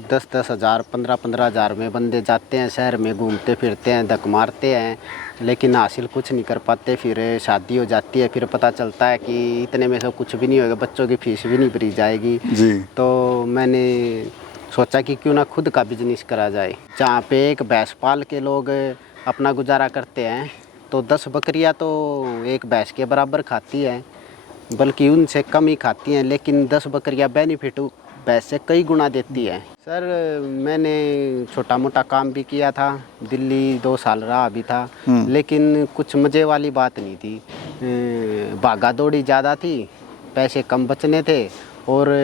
10-10 हज़ार 15-15 हज़ार में बंदे जाते हैं, शहर में घूमते फिरते हैं, धक मारते हैं, लेकिन हासिल कुछ नहीं कर पाते। फिर शादी हो जाती है, फिर पता चलता है कि इतने में से कुछ भी नहीं होगा, बच्चों की फीस भी नहीं भरी जाएगी जी। तो मैंने सोचा कि क्यों ना खुद का बिजनेस करा जाए। जहाँ पे एक भैंस पाल के लोग अपना गुजारा करते हैं तो 10 बकरियाँ तो एक भैंस के बराबर खाती है, बल्कि उनसे कम ही खाती हैं, लेकिन 10 बकरियाँ बेनिफिट भैंस से कई गुना देती है। सर मैंने छोटा मोटा काम भी किया था, दिल्ली 2 साल रहा भी था, लेकिन कुछ मज़े वाली बात नहीं थी। भागा दौड़ी ज़्यादा थी, पैसे कम बचने थे, और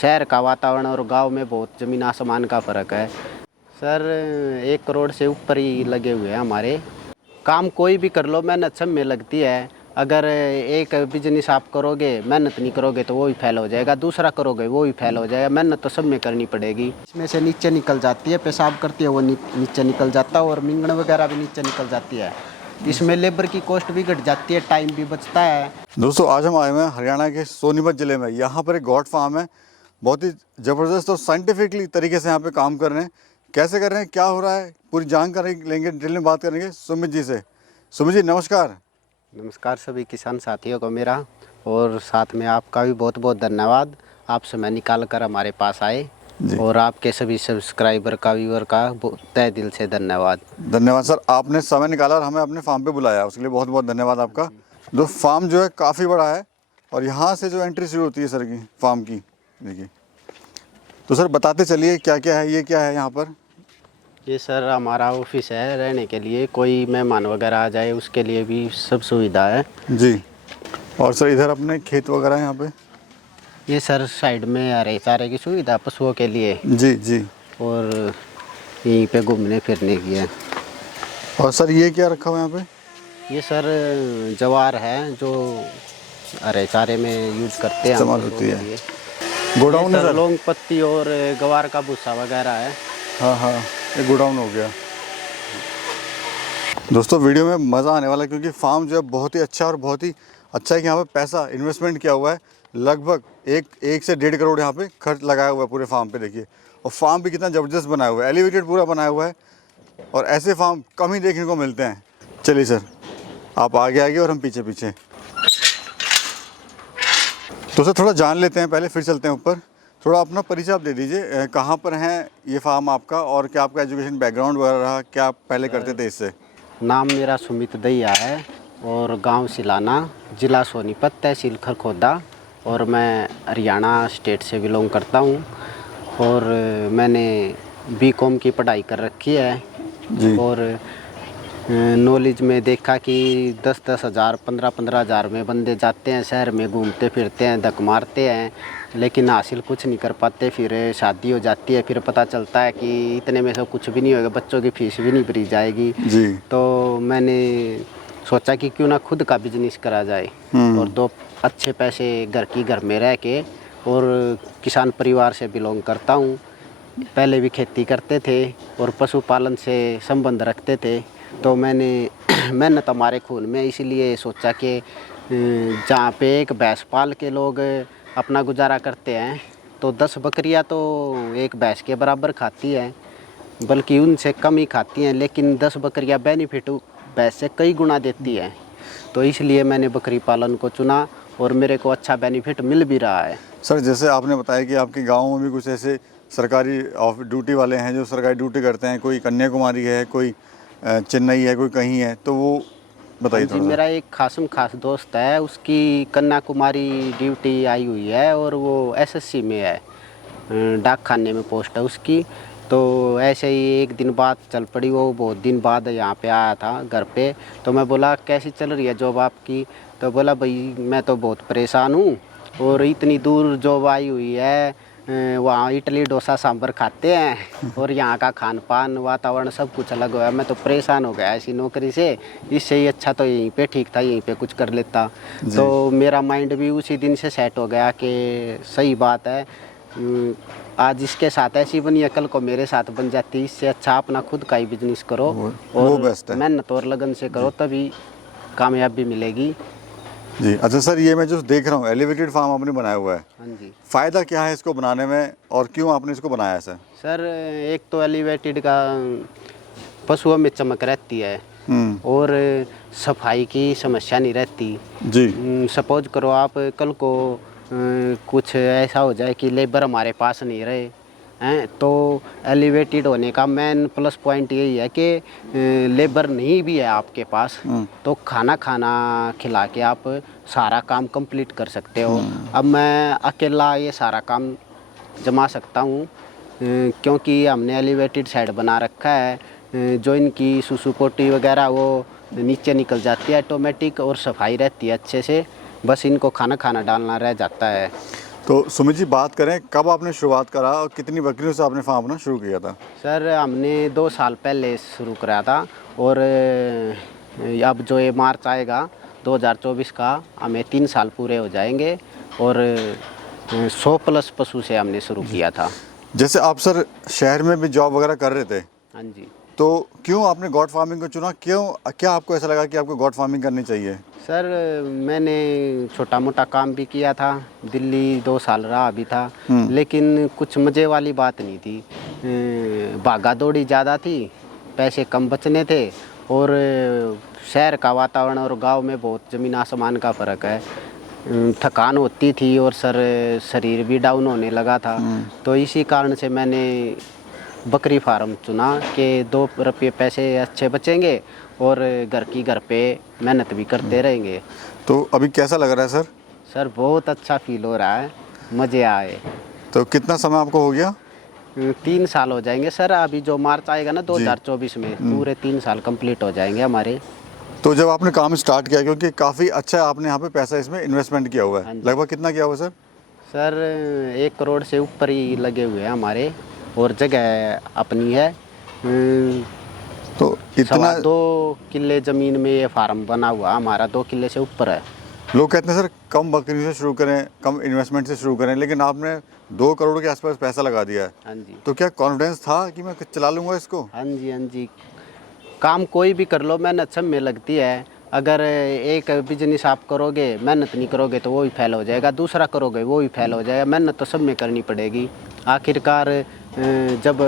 शहर का वातावरण और गांव में बहुत ज़मीन आसमान का फ़र्क है। सर 1 करोड़ से ऊपर ही लगे हुए हैं हमारे। काम कोई भी कर लो, मेहनत सब में लगती है। अगर एक बिजनेस आप करोगे, मेहनत नहीं करोगे तो वो भी फेल हो जाएगा, दूसरा करोगे वो भी फेल हो जाएगा। मेहनत तो सब में करनी पड़ेगी। इसमें से नीचे निकल जाती है, पेशाब करती है वो नीचे निकल जाता है, और मिंगण वगैरह भी नीचे निकल जाती है। इसमें लेबर की कॉस्ट भी घट जाती है, टाइम भी बचता है। दोस्तों आज हम आए हुए हैं हरियाणा के सोनीपत ज़िले में। यहाँ पर एक गॉड फार्म है, बहुत ही ज़बरदस्त और साइंटिफिकली तरीके से यहाँ पे काम कर रहे हैं। कैसे कर रहे हैं, क्या हो रहा है, पूरी जानकारी लेंगे, डिटेल में बात करेंगे सुमित जी से। सुमित जी नमस्कार। नमस्कार सभी किसान साथियों को मेरा, और साथ में आपका भी बहुत बहुत धन्यवाद। आप समय निकाल कर हमारे पास आए, और आपके सभी सब्सक्राइबर का, व्यूअर का तहे दिल से धन्यवाद। धन्यवाद सर, आपने समय निकाला और हमें अपने फार्म पे बुलाया, उसके लिए बहुत बहुत धन्यवाद आपका। दो फार्म जो है काफ़ी बड़ा है, और यहाँ से जो एंट्री शुरू होती है सर की फार्म की, देखिए। तो सर बताते चलिए क्या क्या है, ये क्या है यहाँ पर? ये सर हमारा ऑफिस है, रहने के लिए कोई मेहमान वगैरह आ जाए उसके लिए भी सब सुविधा है जी। और सर इधर अपने खेत वगैरह है यहाँ पे? ये सर साइड में हरे चारे की सुविधा पशुओं के लिए, जी जी। और यहीं पे घूमने फिरने की है। और सर ये क्या रखा हुआ है यहाँ पे? ये सर जवार है जो हरे चारे में यूज करते हैं इस्तेमाल हम होती पशुओं है। के लिए। गोडाउन है सर सर? लौंग पत्ती और गवार का भूसा वगैरह है। हाँ हाँ, ये गोडाउन हो गया। दोस्तों वीडियो में मज़ा आने वाला है, क्योंकि फार्म जो है बहुत ही अच्छा, और बहुत ही अच्छा है कि यहाँ पे पैसा इन्वेस्टमेंट किया हुआ है। लगभग एक से 1.5 करोड़ यहाँ पे खर्च लगाया हुआ है पूरे फार्म पे, देखिए। और फार्म भी कितना ज़बरदस्त बनाया हुआ है, एलिवेटेड पूरा बनाया हुआ है, और ऐसे फार्म कम ही देखने को मिलते हैं। चलिए सर आप आगे आगे और हम पीछे पीछे। तो सर थोड़ा जान लेते हैं पहले, फिर चलते हैं ऊपर। थोड़ा अपना परिचय आप दे दीजिए, कहाँ पर हैं ये फार्म आपका, और क्या आपका एजुकेशन बैकग्राउंड वगैरह रहा, क्या आप पहले करते थे इससे? नाम मेरा सुमित दहिया है, और गांव सिलाना, ज़िला सोनीपत, तहसील खरखोदा, और मैं हरियाणा स्टेट से बिलोंग करता हूं। और मैंने बीकॉम की पढ़ाई कर रखी है जी। और नॉलेज में देखा कि 10-10 हज़ार 15-15 हज़ार में बंदे जाते हैं, शहर में घूमते फिरते हैं, धक मारते हैं, लेकिन हासिल कुछ नहीं कर पाते। फिर शादी हो जाती है, फिर पता चलता है कि इतने में से कुछ भी नहीं होगा, बच्चों की फीस भी नहीं भरी जाएगी जी। तो मैंने सोचा कि क्यों ना खुद का बिजनेस करा जाए, और 2 अच्छे पैसे घर में रह के। और किसान परिवार से बिलोंग करता हूँ, पहले भी खेती करते थे और पशुपालन से संबंध रखते थे, तो मैंने मेहनत हमारे खून में, इसीलिए सोचा कि जहाँ पे एक भैंस पाल के लोग अपना गुजारा करते हैं तो 10 बकरियाँ तो एक भैंस के बराबर खाती है, बल्कि उनसे कम ही खाती हैं, लेकिन 10 बकरियाँ बेनिफिट भैंस से कई गुना देती है। तो इसलिए मैंने बकरी पालन को चुना, और मेरे को अच्छा बेनिफिट मिल भी रहा है। सर जैसे आपने बताया कि आपके गाँव में भी कुछ ऐसे सरकारी ड्यूटी वाले हैं जो सरकारी ड्यूटी करते हैं, कोई कन्याकुमारी है, कोई चेन्नई है, कोई कहीं है, तो वो बताइए जी, थोड़ा सा। मेरा एक खास दोस्त है, उसकी कन्याकुमारी ड्यूटी आई हुई है, और वो एसएससी में है, डाक खाने में पोस्ट है उसकी। तो ऐसे ही एक दिन बाद चल पड़ी, वो बहुत दिन बाद यहाँ पे आया था घर पे, तो मैं बोला कैसी चल रही है जॉब आपकी? तो बोला भाई मैं तो बहुत परेशान हूँ, और इतनी दूर जॉब आई हुई है, वहाँ इडली डोसा सांभर खाते हैं, और यहाँ का खान पान वातावरण सब कुछ अलग हुआ है, मैं तो परेशान हो गया ऐसी नौकरी से। इससे ही अच्छा तो यहीं पे ठीक था, यहीं पे कुछ कर लेता। तो मेरा माइंड भी उसी दिन से सेट हो गया कि सही बात है, आज इसके साथ ऐसी बनी है, कल को मेरे साथ बन जाती। इससे अच्छा अपना खुद का ही बिजनेस करो, वो और बेस्ट है। मेहनत और लगन से करो, तभी कामयाबी मिलेगी। जी। अच्छा सर, ये मैं जो देख रहा हूँ एलिवेटेड फार्म आपने बनाया हुआ है, हाँ जी फ़ायदा क्या है इसको बनाने में और क्यों आपने इसको बनाया है सर? सर, एक तो एलिवेटेड का पशुओं में चमक रहती है और सफाई की समस्या नहीं रहती। जी। सपोज करो आप कल को कुछ ऐसा हो जाए कि लेबर हमारे पास नहीं रहे हैं, तो एलिवेटेड होने का मेन प्लस पॉइंट यही है कि लेबर नहीं भी है आपके पास तो खाना खाना खिला के आप सारा काम कंप्लीट कर सकते हो। अब मैं अकेला ये सारा काम जमा सकता हूँ क्योंकि हमने एलिवेटेड शेड बना रखा है। जो इनकी सुसु पोटी वगैरह वो नीचे निकल जाती है ऑटोमेटिक और सफाई रहती है अच्छे से, बस इनको खाना खाना डालना रह जाता है। तो सुमित जी, बात करें कब आपने शुरुआत करा और कितनी बकरियों से आपने फार्म अपना शुरू किया था? सर, हमने 2 साल पहले शुरू करा था और अब जो ये मार्च आएगा 2024 का हमें 3 साल पूरे हो जाएंगे और 100 प्लस पशु से हमने शुरू किया था। जैसे आप सर शहर में भी जॉब वगैरह कर रहे थे, हाँ जी तो क्यों आपने गॉट फार्मिंग को चुना? क्यों, क्या आपको ऐसा लगा कि आपको गॉट फार्मिंग करनी चाहिए? सर, मैंने छोटा मोटा काम भी किया था, दिल्ली 2 साल रहा भी था, लेकिन कुछ मज़े वाली बात नहीं थी। भागा दौड़ी ज़्यादा थी, पैसे कम बचने थे और शहर का वातावरण और गांव में बहुत ज़मीन आसमान का फ़र्क है। थकान होती थी और शरीर भी डाउन होने लगा था, तो इसी कारण से मैंने बकरी फार्म चुना कि 2 रुपये पैसे अच्छे बचेंगे और घर पे मेहनत भी करते रहेंगे। तो अभी कैसा लग रहा है सर? सर, बहुत अच्छा फील हो रहा है, मज़े आए। तो कितना समय आपको हो गया? 3 साल हो जाएंगे सर, अभी जो मार्च आएगा ना 2024 में पूरे 3 साल कंप्लीट हो जाएंगे हमारे। तो जब आपने काम स्टार्ट किया, क्योंकि काफ़ी अच्छा आपने यहाँ पे पैसा इसमें इन्वेस्टमेंट किया हुआ हाँ है, जी। लगभग कितना किया हुआ सर? सर, 1 करोड़ से ऊपर ही लगे हुए हैं हमारे और जगह अपनी है। तो इतना 2 किले ज़मीन में ये फार्म बना हुआ हमारा, 2 किले से ऊपर है। लोग कहते हैं सर कम बकरियों से शुरू करें, कम इन्वेस्टमेंट से शुरू करें, लेकिन आपने 2 करोड़ के आसपास पैसा लगा दिया है। हाँ जी तो क्या कॉन्फिडेंस था कि मैं चला लूँगा इसको? हाँ जी हाँ जी। काम कोई भी कर लो, मेहनत सब में लगती है। अगर एक बिजनेस आप करोगे, मेहनत नहीं करोगे तो वो भी फेल हो जाएगा, दूसरा करोगे वो भी फेल हो जाएगा। मेहनत तो सब में करनी पड़ेगी। आखिरकार जब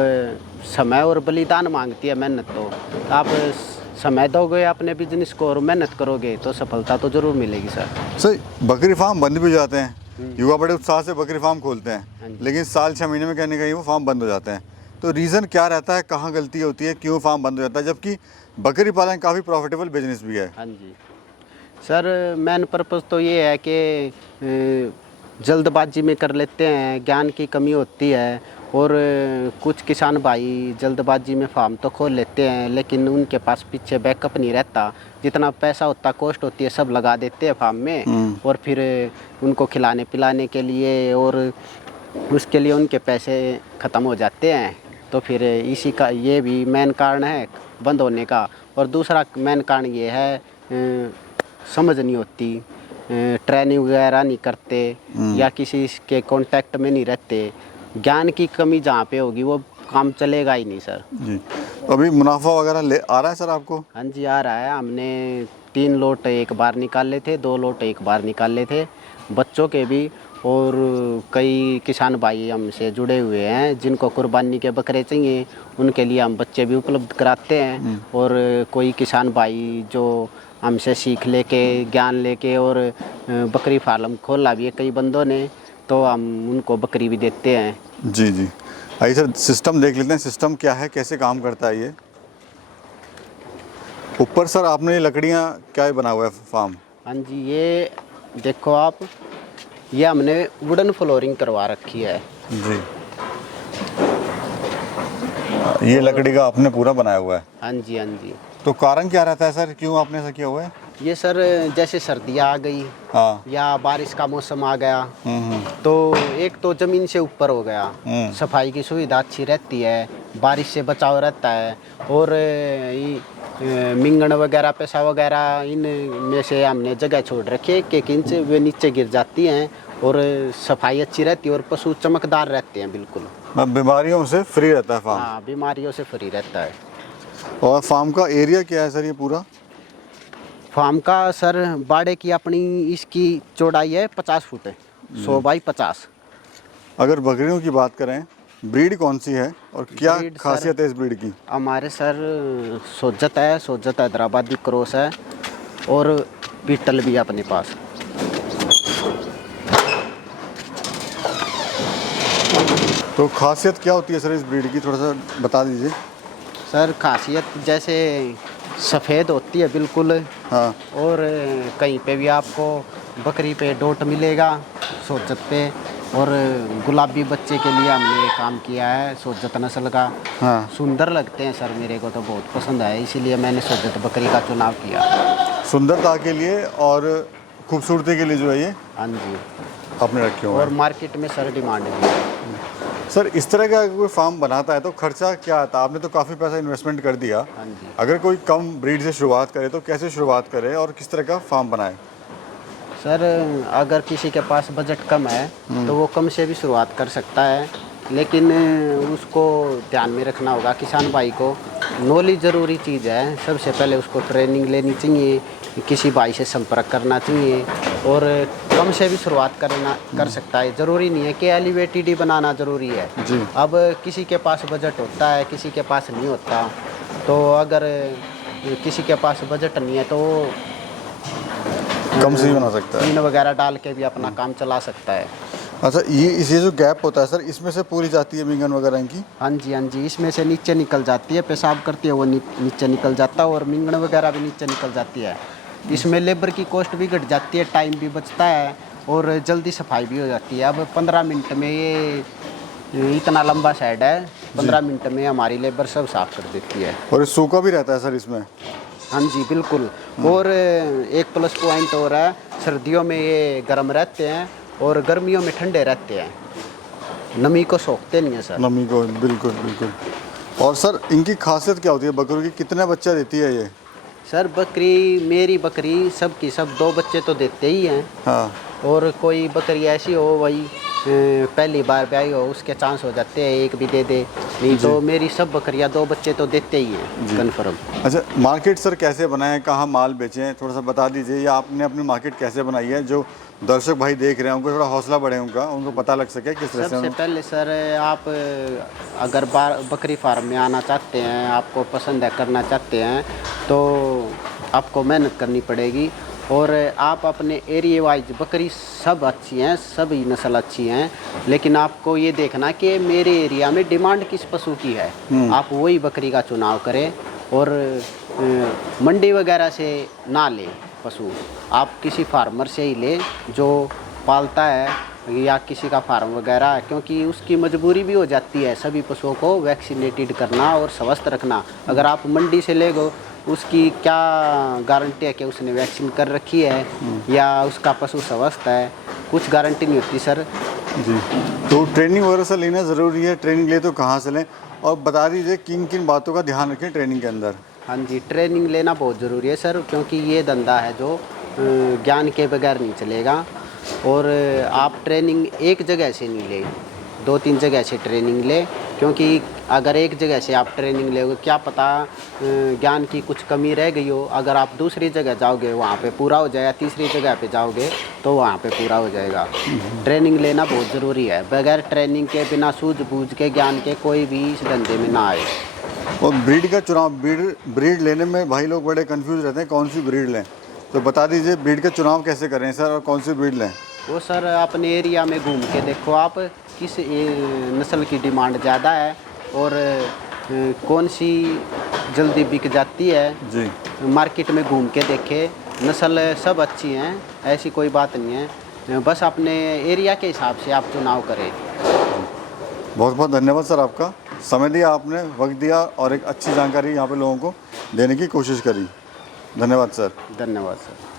समय और बलिदान मांगती है मेहनत, तो आप समय दोगे अपने बिजनेस को और मेहनत करोगे तो सफलता तो ज़रूर मिलेगी सर। सर, बकरी फार्म बंद भी हो जाते हैं, युवा बड़े उत्साह से बकरी फार्म खोलते हाँ हैं, जी। लेकिन साल 6 महीने में कहीं ना कहीं वो फार्म बंद हो जाते हैं। तो रीज़न क्या रहता है, कहाँ गलती होती है, क्यों फार्म बंद हो जाता है, जबकि बकरी पालन काफ़ी प्रॉफिटेबल बिजनेस भी है? हाँ जी सर, मेन पर्पज़ तो ये है कि जल्दबाजी में कर लेते हैं, ज्ञान की कमी होती है और कुछ किसान भाई जल्दबाजी में फार्म तो खोल लेते हैं, लेकिन उनके पास पीछे बैकअप नहीं रहता। जितना पैसा होता, कॉस्ट होती है, सब लगा देते हैं फार्म में और फिर उनको खिलाने पिलाने के लिए और उसके लिए उनके पैसे ख़त्म हो जाते हैं। तो फिर इसी का ये भी मेन कारण है बंद होने का। और दूसरा मेन कारण ये है समझ नहीं होती, ट्रेनिंग वगैरह नहीं करते या किसी के कांटेक्ट में नहीं रहते। ज्ञान की कमी जहाँ पे होगी वो काम चलेगा ही नहीं सर। जी। अभी मुनाफा वगैरह ले आ रहा है सर आपको? हाँ जी, आ रहा है। हमने 3 लोट एक बार निकाले थे, 2 लोट एक बार निकाले थे, बच्चों के भी। और कई किसान भाई हमसे जुड़े हुए हैं जिनको कुर्बानी के बकरे चाहिए, उनके लिए हम बच्चे भी उपलब्ध कराते हैं। और कोई किसान भाई जो हमसे सीख लेके, ज्ञान लेके और बकरी फार्म खोला भी है कई बंदों ने, तो हम उनको बकरी भी देते हैं। जी जी। आइए सर सिस्टम देख लेते हैं, सिस्टम क्या है, कैसे काम करता है ये। ऊपर सर आपने ये लकड़ियाँ क्या बना हुआ है फार्म? हाँ जी, ये देखो आप, ये हमने वुडन फ्लोरिंग करवा रखी है। जी। ये लकड़ी का आपने पूरा बनाया हुआ है? हाँ जी हाँ जी। तो कारण क्या रहता है सर, क्यों आपने ऐसा किया हुआ है? ये सर जैसे सर्दियाँ आ गई हाँ। या बारिश का मौसम आ गया तो एक तो ज़मीन से ऊपर हो गया, सफाई की सुविधा अच्छी रहती है, बारिश से बचाव रहता है। और मिंगन वगैरह पैसा वगैरह इन में से हमने जगह छोड़ रखी है, 1 इंच वे नीचे गिर जाती हैं और सफाई अच्छी रहती है और पशु चमकदार रहते हैं बिल्कुल। बीमारियों से फ्री रहता है फार्म? हाँ, बीमारियों से फ्री रहता है। और फार्म का एरिया क्या है सर ये पूरा? फार्म का सर बाड़े की अपनी इसकी चौड़ाई है 50 फुट है, 100 बाई 50। अगर बकरियों की बात करें, ब्रीड कौन सी है और क्या ब्रीड सर, खासियत है इस ब्रीड की? हमारे सर सोजत है, सोजत हैदराबादी क्रॉस है और बीटल भी है अपने पास। तो खासियत क्या होती है सर इस ब्रीड की, थोड़ा सा बता दीजिए। सर खासियत जैसे सफ़ेद होती है बिल्कुल, हाँ। और कहीं पे भी आपको बकरी पे डॉट मिलेगा सोजत पे, और गुलाबी बच्चे के लिए हमने ये काम किया है सोजत नस्ल का। हाँ। सुंदर लगते हैं सर, मेरे को तो बहुत पसंद है, इसीलिए मैंने सोजत बकरी का चुनाव किया। सुंदरता के लिए और खूबसूरती के लिए जो है ये हाँ जी, आपने रखे हुए और हैं। मार्केट में सर डिमांड भी है। सर इस तरह का कोई फार्म बनाता है तो खर्चा क्या आता है? आपने तो काफ़ी पैसा इन्वेस्टमेंट कर दिया। हाँ जी अगर कोई कम ब्रीड से शुरुआत करे तो कैसे शुरुआत करे और किस तरह का फार्म बनाए? सर, अगर किसी के पास बजट कम है तो वो कम से भी शुरुआत कर सकता है, लेकिन उसको ध्यान में रखना होगा किसान भाई को, नॉलेज ज़रूरी चीज़ है। सबसे पहले उसको ट्रेनिंग लेनी चाहिए, किसी भाई से संपर्क करना चाहिए, और कम से भी शुरुआत कर सकता है। ज़रूरी नहीं है कि एलिवेटेड ही बनाना ज़रूरी है। जी। अब किसी के पास बजट होता है, किसी के पास नहीं होता, तो अगर किसी के पास बजट नहीं है तो कम से ही बना सकता है। टीन वगैरह डाल के भी अपना काम चला सकता है। अच्छा, ये जो गैप होता है सर, इसमें से पूरी जाती है मिंगन वगैरह इनकी? हाँ जी, हाँ जी, इसमें से नीचे निकल जाती है, पेशाब करती है वो नीचे निकल जाता है, और मिंगन वगैरह भी नीचे निकल जाती है। इसमें लेबर की कॉस्ट भी घट जाती है, टाइम भी बचता है, और जल्दी सफाई भी हो जाती है। अब 15 मिनट में ये इतना लंबा शेड है, 15 मिनट में हमारी लेबर सब साफ कर देती है। और ये सूखा भी रहता है सर इसमें? हाँ जी बिल्कुल। और एक प्लस पॉइंट और है, सर्दियों में ये गर्म रहते हैं और गर्मियों में ठंडे रहते हैं, नमी को सोखते नहीं है सर। नमी को, बिल्कुल बिल्कुल। और सर इनकी खासियत क्या होती है बकरियों की, कितने बच्चा देती है ये? सर बकरी, मेरी बकरी सब की सब 2 बच्चे तो देते ही हैं। हाँ। और कोई बकरी ऐसी हो वही पहली बार ब्याई हो, उसके चांस हो जाते हैं एक भी दे दे, नहीं तो मेरी सब बकरियां 2 बच्चे तो देते ही हैं कन्फर्म। अच्छा, मार्केट सर कैसे बनाएं, कहाँ माल बेचें, थोड़ा सा बता दीजिए, या आपने अपनी मार्केट कैसे बनाई है, जो दर्शक भाई देख रहे हैं उनको थोड़ा हौसला बढ़े, उनको पता लग सके किस तरह सबसे से। पहले सर, आप अगर बकरी फार्म में आना चाहते हैं, आपको पसंद है, करना चाहते हैं, तो आपको मेहनत करनी पड़ेगी। और आप अपने एरिया वाइज बकरी सब अच्छी हैं, सभी नस्ल अच्छी हैं, लेकिन आपको ये देखना कि मेरे एरिया में डिमांड किस पशु की है, आप वही बकरी का चुनाव करें। और मंडी वगैरह से ना लें पशु, आप किसी फार्मर से ही लें जो पालता है, या किसी का फार्म वगैरह है, क्योंकि उसकी मजबूरी भी हो जाती है सभी पशुओं को वैक्सीनेटेड करना और स्वस्थ रखना। अगर आप मंडी से ले गो, उसकी क्या गारंटी है कि उसने वैक्सीन कर रखी है या उसका पशु स्वस्थ है, कुछ गारंटी नहीं होती सर। जी, तो ट्रेनिंग वगैरह से लेना ज़रूरी है, ट्रेनिंग ले तो कहाँ से लें, और बता दीजिए किन किन बातों का ध्यान रखें ट्रेनिंग के अंदर? हाँ जी, ट्रेनिंग लेना बहुत ज़रूरी है सर, क्योंकि ये धंधा है जो ज्ञान के बगैर नहीं चलेगा। और आप ट्रेनिंग एक जगह से नहीं लें, 2-3 जगह से ट्रेनिंग लें, क्योंकि अगर एक जगह से आप ट्रेनिंग लेंगे, क्या पता ज्ञान की कुछ कमी रह गई हो, अगर आप दूसरी जगह जाओगे वहाँ पे पूरा हो जाएगा, तीसरी जगह पे जाओगे तो वहाँ पे पूरा हो जाएगा। ट्रेनिंग लेना बहुत ज़रूरी है, बगैर ट्रेनिंग के, बिना सूझबूझ के, ज्ञान के कोई भी इस धंधे में ना आए। और ब्रीड का चुनाव, ब्रीड लेने में भाई लोग बड़े कंफ्यूज रहते हैं, कौन सी ब्रीड लें, तो बता दीजिए ब्रीड का चुनाव कैसे करें सर, और कौन सी ब्रीड लें? वो सर अपने एरिया में घूम के देखो आप, किस नस्ल की डिमांड ज़्यादा है और कौन सी जल्दी बिक जाती है। जी, मार्केट में घूम के देखे, नस्ल सब अच्छी हैं, ऐसी कोई बात नहीं है, बस अपने एरिया के हिसाब से आप चुनाव करें। बहुत बहुत धन्यवाद सर, आपका समय दिया आपने, वक्त दिया, और एक अच्छी जानकारी यहाँ पे लोगों को देने की कोशिश करी। धन्यवाद सर। धन्यवाद सर।